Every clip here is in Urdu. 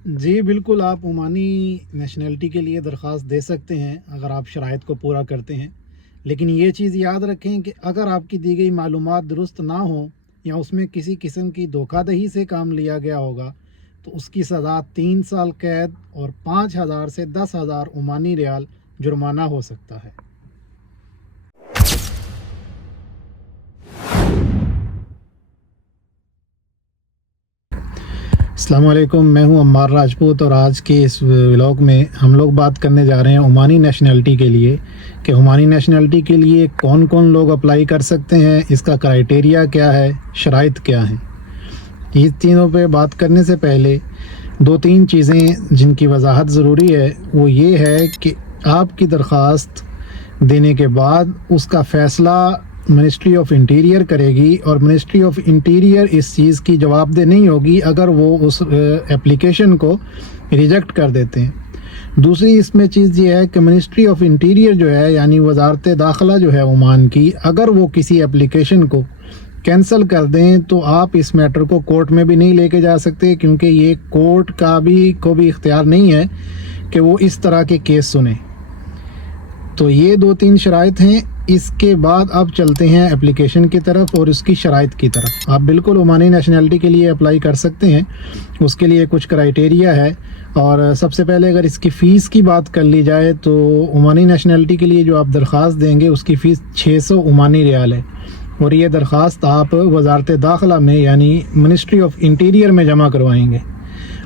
جی بالکل، آپ عمانی نیشنلٹی کے لیے درخواست دے سکتے ہیں اگر آپ شرائط کو پورا کرتے ہیں، لیکن یہ چیز یاد رکھیں کہ اگر آپ کی دی گئی معلومات درست نہ ہوں یا اس میں کسی قسم کی دھوکہ دہی سے کام لیا گیا ہوگا تو اس کی سزا 3 سال قید اور 5,000 سے 10,000 عمانی ریال جرمانہ ہو سکتا ہے۔ السلام علیکم، میں ہوں عمار راجپوت، اور آج کے اس ولاگ میں ہم لوگ بات کرنے جا رہے ہیں عمانی نیشنلٹی کے لیے کہ عمانی نیشنلٹی کے لیے کون کون لوگ اپلائی کر سکتے ہیں، اس کا کرائٹیریا کیا ہے، شرائط کیا ہیں۔ یہ تینوں پہ بات کرنے سے پہلے 2-3 چیزیں جن کی وضاحت ضروری ہے، وہ یہ ہے کہ آپ کی درخواست دینے کے بعد اس کا فیصلہ منسٹری آف انٹیریئر کرے گی، اور منسٹری آف انٹیریئر اس چیز کی جواب دہ نہیں ہوگی اگر وہ اس اپلیکیشن کو ریجیکٹ کر دیتے ہیں۔ دوسری اس میں چیز یہ ہے کہ منسٹری آف انٹیریئر جو ہے، یعنی وزارت داخلہ جو ہے عمان کی، اگر وہ کسی اپلیکیشن کو کینسل کر دیں تو آپ اس میٹر کو کورٹ میں بھی نہیں لے کے جا سکتے، کیونکہ یہ کورٹ کو بھی اختیار نہیں ہے کہ وہ اس طرح کے کیس سنیں۔ تو یہ 2-3 شرائط ہیں۔ اس کے بعد اب چلتے ہیں اپلیکیشن کی طرف اور اس کی شرائط کی طرف۔ آپ بالکل عمانی نیشنلٹی کے لیے اپلائی کر سکتے ہیں، اس کے لیے کچھ کرائٹیریا ہے۔ اور سب سے پہلے اگر اس کی فیس کی بات کر لی جائے تو عمانی نیشنلٹی کے لیے جو آپ درخواست دیں گے اس کی فیس 600 عمانی ریال ہے، اور یہ درخواست آپ وزارت داخلہ میں یعنی منسٹری آف انٹیریئر میں جمع کروائیں گے۔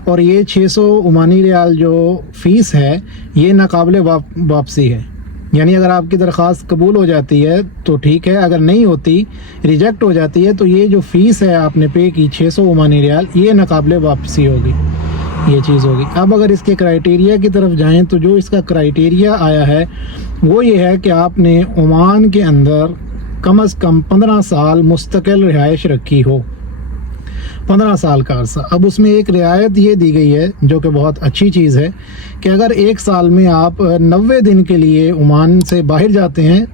اور یہ 600 عمانی ریال جو فیس ہے یہ ناقابل واپسی ہے، یعنی اگر آپ کی درخواست قبول ہو جاتی ہے تو ٹھیک ہے، اگر نہیں ہوتی، ریجیکٹ ہو جاتی ہے، تو یہ جو فیس ہے آپ نے پے کی 600 عمانی ریال، یہ ناقابل واپسی ہوگی، یہ چیز ہوگی۔ اب اگر اس کے کرائٹیریا کی طرف جائیں تو جو اس کا کرائٹیریا آیا ہے وہ یہ ہے کہ آپ نے عمان کے اندر کم از کم 15 سال مستقل رہائش رکھی ہو، 15 سال کا عرصہ۔ اب اس میں ایک رعایت یہ دی گئی ہے جو کہ بہت اچھی چیز ہے کہ اگر ایک سال میں آپ 90 دن کے لیے عمان سے باہر جاتے ہیں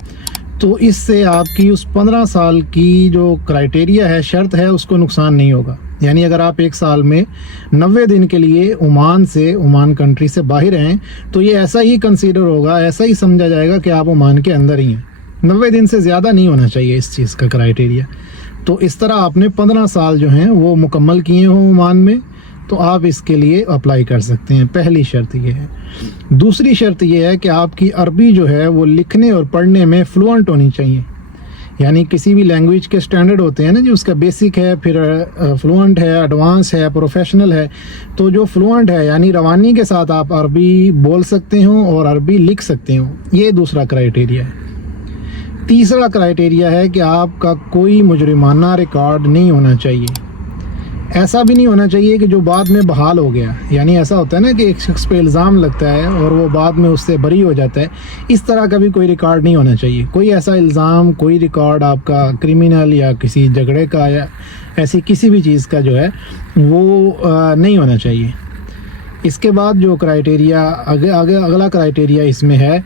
تو اس سے آپ کی اس 15 سال کی جو کرائٹیریا ہے، شرط ہے، اس کو نقصان نہیں ہوگا۔ یعنی اگر آپ ایک سال میں 90 دن کے لیے عمان کنٹری سے باہر ہیں تو یہ ایسا ہی کنسیڈر ہوگا، ایسا ہی سمجھا جائے گا کہ آپ عمان کے اندر ہی ہیں۔ 90 دن سے زیادہ نہیں ہونا چاہیے اس چیز کا کرائٹیریا۔ تو اس طرح آپ نے 15 سال جو ہیں وہ مکمل کیے ہوں عمان میں تو آپ اس کے لیے اپلائی کر سکتے ہیں۔ پہلی شرط یہ ہے۔ دوسری شرط یہ ہے کہ آپ کی عربی جو ہے وہ لکھنے اور پڑھنے میں فلوئنٹ ہونی چاہیے، یعنی کسی بھی لینگویج کے سٹینڈرڈ ہوتے ہیں نا جی، اس کا بیسک ہے، پھر فلوئنٹ ہے، ایڈوانس ہے، پروفیشنل ہے۔ تو جو فلوئنٹ ہے یعنی روانی کے ساتھ آپ عربی بول سکتے ہوں اور عربی لکھ سکتے ہوں، یہ دوسرا کرائٹیریا ہے۔ تیسرا کرائٹیریا ہے کہ آپ کا کوئی مجرمانہ ریکارڈ نہیں ہونا چاہیے۔ ایسا بھی نہیں ہونا چاہیے کہ جو بعد میں بحال ہو گیا، یعنی ایسا ہوتا ہے نا کہ ایک شخص پہ الزام لگتا ہے اور وہ بعد میں اس سے بری ہو جاتا ہے، اس طرح کا بھی کوئی ریکارڈ نہیں ہونا چاہیے۔ کوئی ایسا الزام، کوئی ریکارڈ آپ کا کرمینل یا کسی جھگڑے کا یا ایسی کسی بھی چیز کا جو ہے وہ نہیں ہونا چاہیے۔ اس کے بعد جو کرائٹیریا اگلا کرائٹیریا اس میں ہے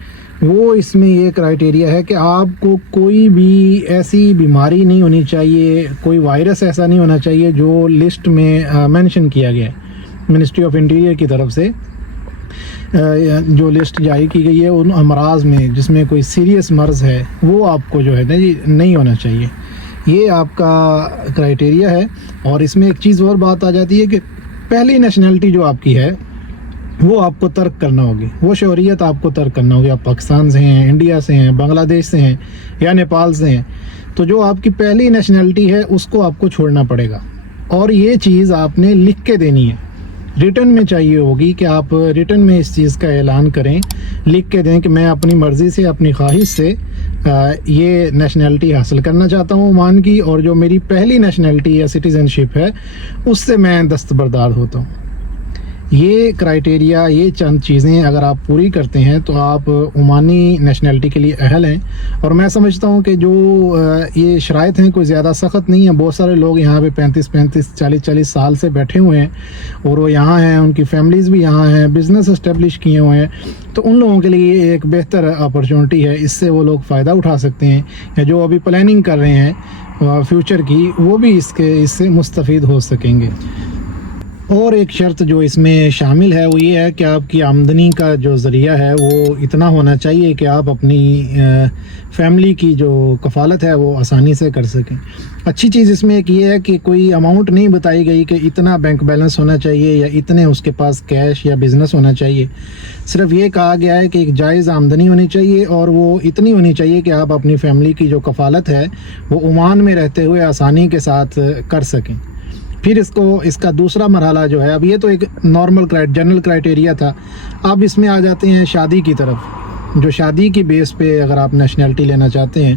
وہ اس میں یہ کرائٹیریا ہے کہ آپ کو کوئی بھی ایسی بیماری نہیں ہونی چاہیے، کوئی وائرس ایسا نہیں ہونا چاہیے جو لسٹ میں مینشن کیا گیا ہے منسٹری آف انٹیریئر کی طرف سے، جو لسٹ جاری کی گئی ہے ان امراض میں جس میں کوئی سیریس مرض ہے، وہ آپ کو جو ہے نا جی نہیں ہونا چاہیے۔ یہ آپ کا کرائٹیریا ہے۔ اور اس میں ایک چیز اور بات آ جاتی ہے کہ پہلی نیشنلٹی جو آپ کی ہے وہ آپ کو ترک کرنا ہوگی، وہ شہریت آپ کو ترک کرنا ہوگی۔ آپ پاکستان سے ہیں، انڈیا سے ہیں، بنگلہ دیش سے ہیں یا نیپال سے ہیں، تو جو آپ کی پہلی نیشنلٹی ہے اس کو آپ کو چھوڑنا پڑے گا، اور یہ چیز آپ نے لکھ کے دینی ہے، ریٹن میں چاہیے ہوگی کہ آپ ریٹن میں اس چیز کا اعلان کریں، لکھ کے دیں کہ میں اپنی مرضی سے، اپنی خواہش سے یہ نیشنلٹی حاصل کرنا چاہتا ہوں عمان کی، اور جو میری پہلی نیشنلٹی یا سٹیزن شپ ہے اس سے میں دستبردار ہوتا ہوں۔ یہ کرائٹیریا، یہ چند چیزیں اگر آپ پوری کرتے ہیں تو آپ عمانی نیشنلٹی کے لیے اہل ہیں۔ اور میں سمجھتا ہوں کہ جو یہ شرائط ہیں کوئی زیادہ سخت نہیں ہیں۔ بہت سارے لوگ یہاں پہ 35 40 سال سے بیٹھے ہوئے ہیں اور وہ یہاں ہیں، ان کی فیملیز بھی یہاں ہیں، بزنس اسٹیبلش کیے ہوئے ہیں، تو ان لوگوں کے لیے یہ ایک بہتر اپرچونٹی ہے، اس سے وہ لوگ فائدہ اٹھا سکتے ہیں، یا جو ابھی پلاننگ کر رہے ہیں فیوچر کی، وہ بھی اس سے مستفید ہو سکیں گے۔ اور ایک شرط جو اس میں شامل ہے وہ یہ ہے کہ آپ کی آمدنی کا جو ذریعہ ہے وہ اتنا ہونا چاہیے کہ آپ اپنی فیملی کی جو کفالت ہے وہ آسانی سے کر سکیں۔ اچھی چیز اس میں ایک یہ ہے کہ کوئی اماؤنٹ نہیں بتائی گئی کہ اتنا بینک بیلنس ہونا چاہیے یا اتنے اس کے پاس کیش یا بزنس ہونا چاہیے، صرف یہ کہا گیا ہے کہ ایک جائز آمدنی ہونی چاہیے اور وہ اتنی ہونی چاہیے کہ آپ اپنی فیملی کی جو کفالت ہے وہ عمان میں رہتے ہوئے آسانی کے ساتھ کر سکیں۔ پھر اس کا دوسرا مرحلہ جو ہے، اب یہ تو ایک نارمل جنرل کرائٹیریا تھا، اب اس میں آ جاتے ہیں شادی کی طرف۔ جو شادی کی بیس پہ اگر آپ نیشنلٹی لینا چاہتے ہیں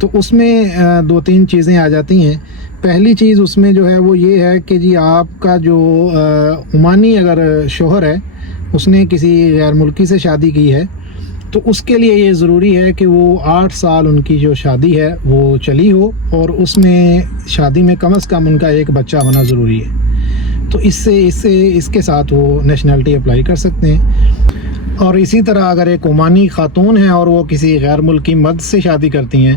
تو اس میں 2-3 چیزیں آ جاتی ہیں۔ پہلی چیز اس میں جو ہے وہ یہ ہے کہ جی آپ کا جو عمانی اگر شوہر ہے اس نے کسی غیر ملکی سے شادی کی ہے تو اس کے لیے یہ ضروری ہے کہ وہ 8 سال ان کی جو شادی ہے وہ چلی ہو اور اس میں شادی میں کم از کم ان کا ایک بچہ ہونا ضروری ہے، تو اس کے ساتھ وہ نیشنلٹی اپلائی کر سکتے ہیں۔ اور اسی طرح اگر ایک عمانی خاتون ہیں اور وہ کسی غیر ملکی مرد سے شادی کرتی ہیں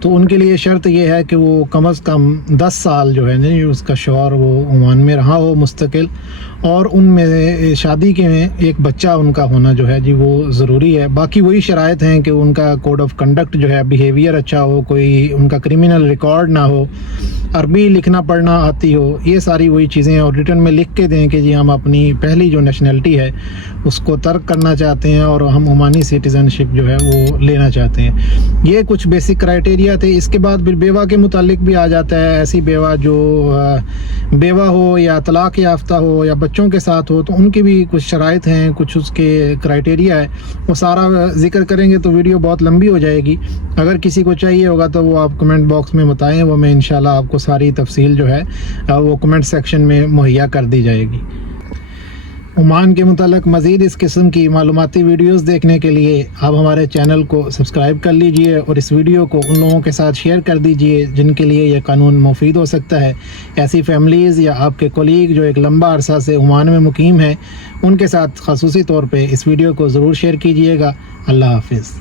تو ان کے لیے شرط یہ ہے کہ وہ کم از کم 10 سال جو ہے نا اس کا شوہر وہ عمان میں رہا ہو مستقل، اور ان میں شادی کے میں ایک بچہ ان کا ہونا جو ہے جی وہ ضروری ہے۔ باقی وہی شرائط ہیں کہ ان کا کوڈ آف کنڈکٹ جو ہے بیہیویئر اچھا ہو، کوئی ان کا کرمنل ریکارڈ نہ ہو، عربی لکھنا پڑھنا آتی ہو، یہ ساری وہی چیزیں، اور ریٹن میں لکھ کے دیں کہ جی ہم اپنی پہلی جو نیشنلٹی ہے اس کو ترک کرنا چاہتے ہیں اور ہم عمانی سٹیزن شپ جو ہے وہ لینا چاہتے ہیں۔ یہ کچھ بیسک کرائٹیریا تھے۔ اس کے بعد پھر بیوہ کے متعلق بھی آ جاتا ہے، ایسی بیوہ جو بیوہ ہو یا طلاق یافتہ ہو یا بچوں کے ساتھ ہو تو ان کی بھی کچھ شرائط ہیں، کچھ اس کے کرائٹیریا ہے، وہ سارا ذکر کریں گے تو ویڈیو بہت لمبی ہو جائے گی۔ اگر کسی کو چاہیے ہوگا تو وہ آپ کمنٹ باکس میں بتائیں، وہ میں انشاءاللہ آپ کو ساری تفصیل جو ہے وہ کمنٹ سیکشن میں مہیا کر دی جائے گی۔ عمان کے متعلق مزید اس قسم کی معلوماتی ویڈیوز دیکھنے کے لیے آپ ہمارے چینل کو سبسکرائب کر لیجئے اور اس ویڈیو کو ان لوگوں کے ساتھ شیئر کر دیجئے جن کے لیے یہ قانون مفید ہو سکتا ہے۔ ایسی فیملیز یا آپ کے کولیگ جو ایک لمبا عرصہ سے عمان میں مقیم ہیں ان کے ساتھ خصوصی طور پہ اس ویڈیو کو ضرور شیئر کیجئے گا۔ اللہ حافظ۔